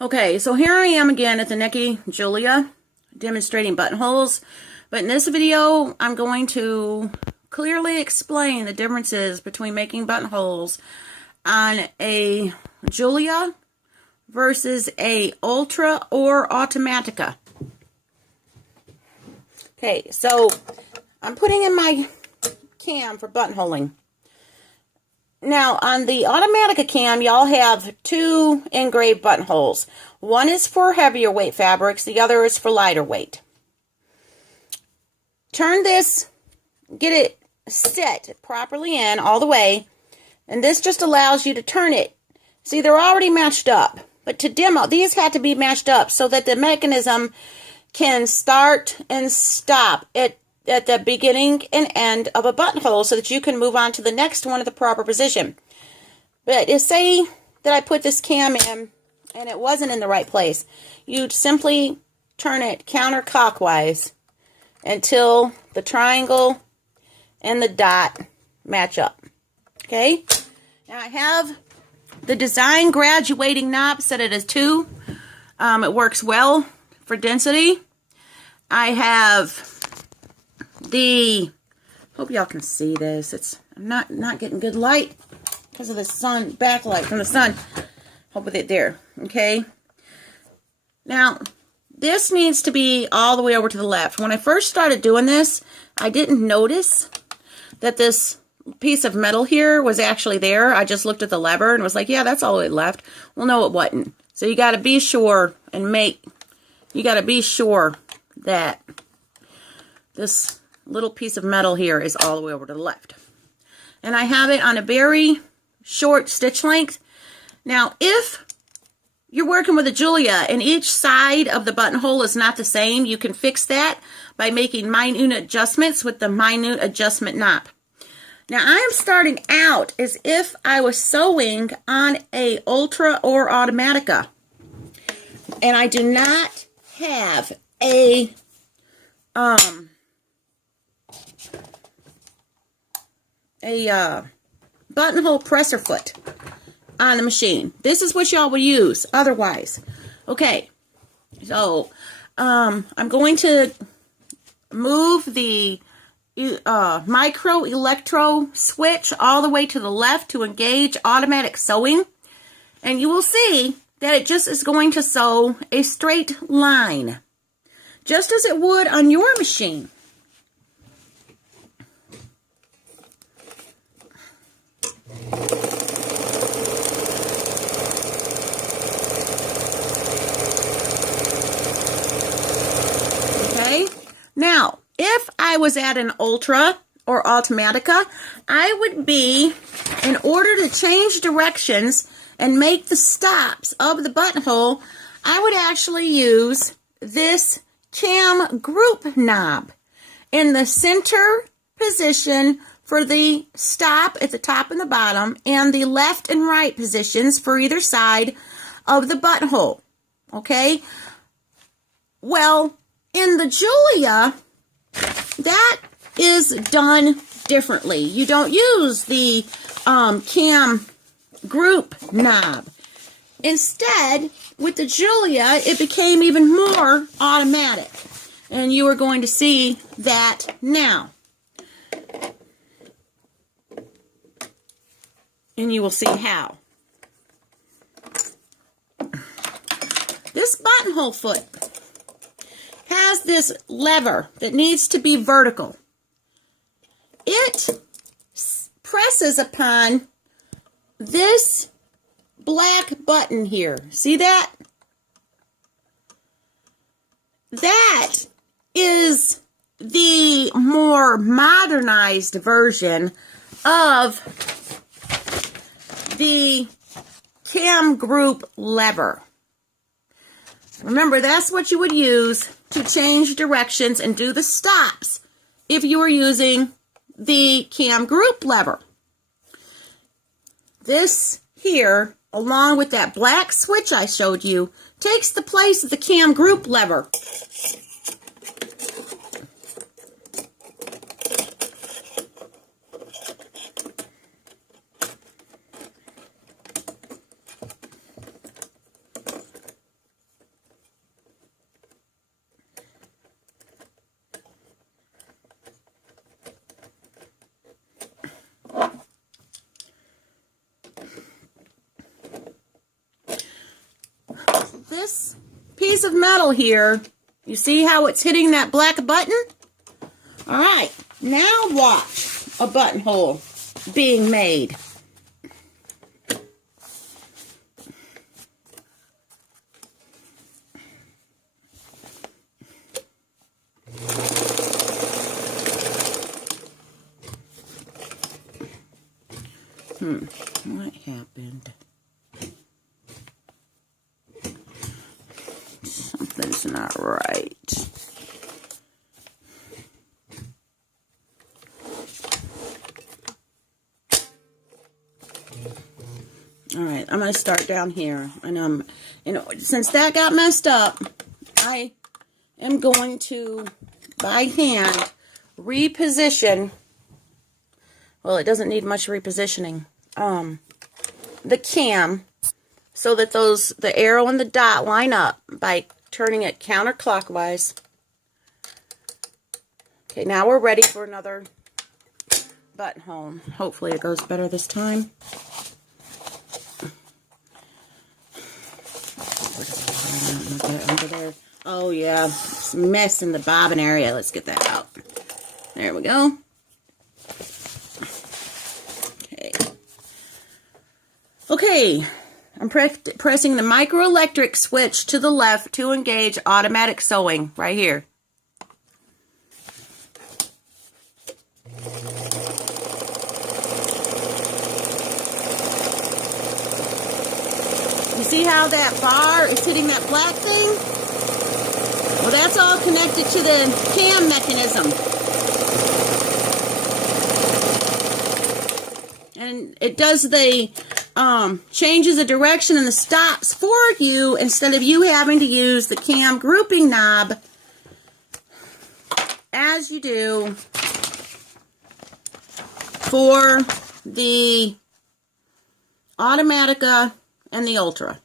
Okay, so here I am again at the Necchis Julia demonstrating buttonholes. But in this video, I'm going to clearly explain the differences between making buttonholes on a Julia versus a Ultra or Automatica. Okay, so I'm putting in my cam for buttonholing. Now, on the Automatica cam, y'all have two engraved buttonholes. One is for heavier weight fabrics, the other is for lighter weight. Turn this, get it set properly in all the way, and this just allows you to turn it. See, they're already matched up, but to demo, these have to be matched up so that the mechanism can start and stop at the beginning and end of a buttonhole so that you can move on to the next one at the proper position. But if say that I put this cam in and it wasn't in the right place, you'd simply turn it counterclockwise until the triangle and the dot match up. Okay? Now I have the design graduating knob set it as 2. It works well for density. I have hope y'all can see this. I'm not getting good light because of the sun, backlight from the sun. Hope with it there. Okay. Now, this needs to be all the way over to the left. When I first started doing this, I didn't notice that this piece of metal here was actually there. I just looked at the lever and was like, yeah, that's all the way left. Well, no, it wasn't. So you got to be sure that this little piece of metal here is all the way over to the left. And I have it on a very short stitch length. Now, if you're working with a Julia and each side of the buttonhole is not the same, you can fix that by making minute adjustments with the minute adjustment knob. Now, I am starting out as if I was sewing on a Ultra or Automatica. And I do not have a buttonhole presser foot on the machine. This is what y'all will use otherwise. Okay, so I'm going to move the micro electro switch all the way to the left to engage automatic sewing, and you will see that it just is going to sew a straight line, just as it would on your machine. Okay, now if I was at an Ultra or Automatica, I would be, in order to change directions and make the stops of the buttonhole, I would actually use this cam group knob in the center position for the stop at the top and the bottom, and the left and right positions for either side of the buttonhole. Okay? Well, in the Julia, that is done differently. You don't use the cam group knob. Instead, with the Julia, it became even more automatic. And you are going to see that now. And you will see how. This buttonhole foot has this lever that needs to be vertical. It presses upon this black button here. See that? That is the more modernized version of the cam group lever. Remember, that's what you would use to change directions and do the stops if you were using the cam group lever. This here, along with that black switch I showed you, takes the place of the cam group lever. this piece of metal here, you see how it's hitting that black button? All right, now watch a buttonhole being made. What happened? Something's not right. All right, I'm going to start down here. And since that got messed up, I am going to, by hand, reposition. Well, it doesn't need much repositioning. The cam, so that the arrow and the dot line up by turning it counterclockwise. Okay, now we're ready for another buttonhole. Hopefully it goes better this time. Under there. Oh yeah, it's a mess in the bobbin area. Let's get that out. There we go. Okay, I'm pressing the microelectric switch to the left to engage automatic sewing right here. You see how that bar is hitting that black thing? Well, that's all connected to the cam mechanism. And it does the changes the direction and the stops for you instead of you having to use the cam grouping knob as you do for the Automatica and the Ultra.